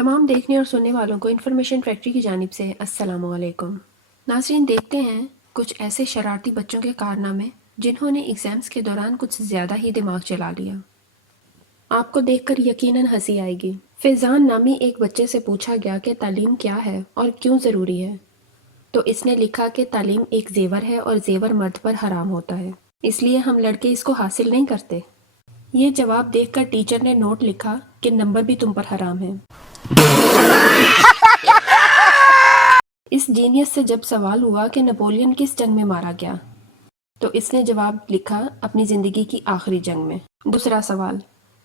तमाम देखने और सुनने वालों को इन्फॉर्मेशन फैक्ट्री की जानिब से अस्सलाम वालेकुम। नाज़रीन, देखते हैं कुछ ऐसे शरारती बच्चों के कारनामे जिन्होंने एग्ज़ाम्स के दौरान कुछ ज़्यादा ही दिमाग चला लिया। आपको देखकर यकीनन हंसी आएगी। फैज़ान नामी एक बच्चे से पूछा गया कि तालीम क्या है और क्यों ज़रूरी है, तो इसने लिखा कि तालीम एक ज़ेवर है और ज़ेवर मर्द पर हराम होता है, इसलिए हम लड़के इसको हासिल नहीं करते। ये जवाब देखकर टीचर ने नोट लिखा कि नंबर भी तुम पर हराम है। इस जीनियस से जब सवाल हुआ कि नेपोलियन किस जंग में मारा गया, तो इसने जवाब लिखा अपनी ज़िंदगी की आखिरी जंग में। दूसरा सवाल,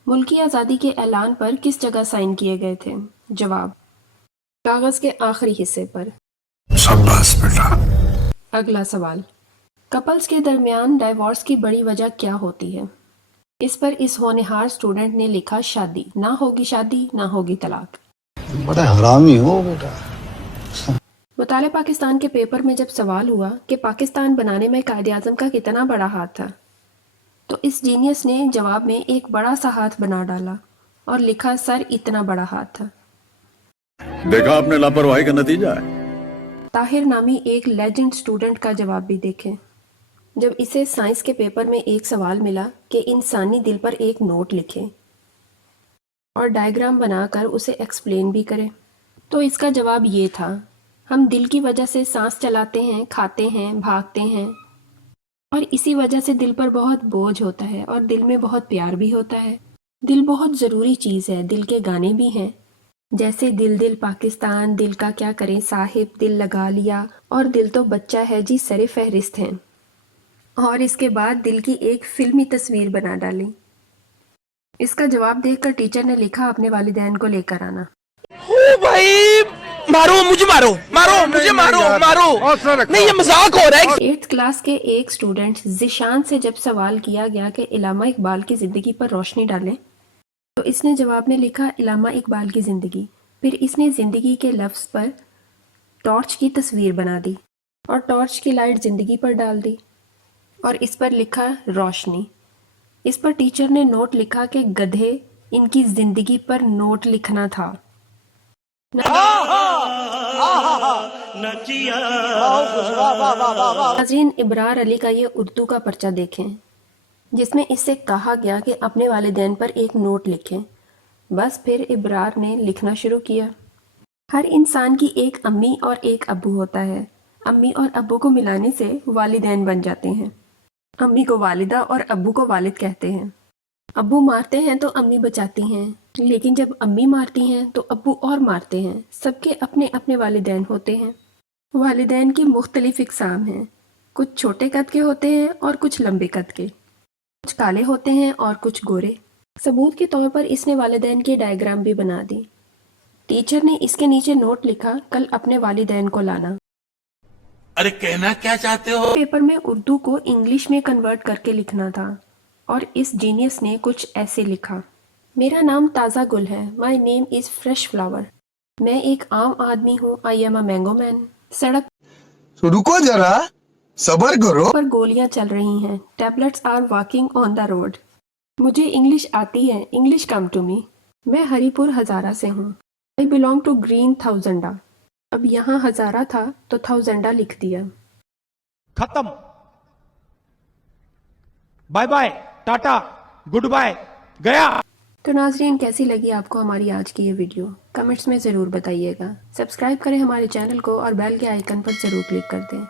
मुल्की आज़ादी के ऐलान पर किस जगह साइन किए गए थे? जवाब, कागज़ के आखिरी हिस्से पर। शाबाश बेटा। अगला सवाल, कपल्स के दरमियान डाइवोर्स की बड़ी वजह क्या होती है? इस पर इस होनहार स्टूडेंट ने लिखा शादी, ना होगी शादी ना होगी तलाक। बड़ा हरामी हो बेटा। मुताले पाकिस्तान के पेपर में जब सवाल हुआ कि पाकिस्तान बनाने में कायद आज़म का कितना बड़ा हाथ था, तो इस जीनियस ने जवाब में एक बड़ा सा हाथ बना डाला और लिखा सर इतना बड़ा हाथ था। देखा आपने लापरवाही का नतीजा है। ताहिर नामी एक लेजेंड स्टूडेंट का जवाब भी देखें। जब इसे साइंस के पेपर में एक सवाल मिला कि इंसानी दिल पर एक नोट लिखें और डायग्राम बनाकर उसे एक्सप्लेन भी करें, तो इसका जवाब ये था, हम दिल की वजह से सांस चलाते हैं, खाते हैं, भागते हैं, और इसी वजह से दिल पर बहुत बोझ होता है और दिल में बहुत प्यार भी होता है। दिल बहुत ज़रूरी चीज़ है। दिल के गाने भी हैं, जैसे दिल दिल पाकिस्तान, दिल का क्या करें साहिब, दिल लगा लिया और दिल तो बच्चा है जी सरे फहरिस्त हैं। और इसके बाद दिल की एक फिल्मी तस्वीर बना डाली। इसका जवाब देखकर टीचर ने लिखा अपने वालिदैन को लेकर आना। ओ भाई, मारो मुझे, मारो मारो मुझे, मारो मारो, नहीं ये मजाक हो रहा है। 8th क्लास के एक स्टूडेंट जिशान से जब सवाल किया गया कि इलामा इकबाल की ज़िंदगी पर रोशनी डालें, तो इसने जवाब में लिखा इलामा इकबाल की ज़िंदगी। फिर इसने ज़िंदगी के लफ्ज़ पर टॉर्च की तस्वीर बना दी और टॉर्च की लाइट ज़िंदगी पर डाल दी और इस पर लिखा रोशनी। इस पर टीचर ने नोट लिखा कि गधे, इनकी ज़िंदगी पर नोट लिखना था। नाज़रीन, इब्रार अली का ये उर्दू का पर्चा देखें, जिसमें इससे कहा गया कि अपने वालिदैन पर एक नोट लिखें। बस फिर इब्रार ने लिखना शुरू किया। हर इंसान की एक अम्मी और एक अब्बू होता है। अम्मी और अब्बू को मिलाने से वालिदैन बन जाते हैं। अम्मी को वालिदा और अब्बू को वालिद कहते हैं। अब्बू मारते हैं तो अम्मी बचाती हैं, लेकिन जब अम्मी मारती हैं तो अब्बू और मारते हैं। सबके अपने अपने वालिदैन होते हैं। वालिदैन की मुख्तलिफ इक़साम हैं। कुछ छोटे कद के होते हैं और कुछ लंबे कद के, कुछ काले होते हैं और कुछ गोरे। सबूत के तौर पर इसने वालिदैन की डायग्राम भी बना दी। टीचर ने इसके नीचे नोट लिखा, कल अपने वालिदैन को लाना। अरे कहना क्या चाहते हो? पेपर में उर्दू को इंग्लिश में कन्वर्ट करके लिखना था और इस जीनियस ने कुछ ऐसे लिखा, मेरा नाम ताज़ा गुल है, my name is fresh flower. मैं एक आम आदमी हूँ, I am a mango man. सड़क तो रुको जरा, सबर करो। पर गोलियां चल रही हैं, tablets are walking on the road. मुझे इंग्लिश आती है, इंग्लिश कम टू मी। मैं हरीपुर हज़ारा से हूँ, I belong to green thousanda. अब यहाँ हज़ारा था तो थाउजेंडा लिख दिया। खत्म, bye bye, tata, good bye, गया। तो नाज़रीन, कैसी लगी आपको हमारी आज की ये वीडियो? कमेंट्स में ज़रूर बताइएगा। सब्सक्राइब करें हमारे चैनल को और बेल के आइकन पर ज़रूर क्लिक कर दें।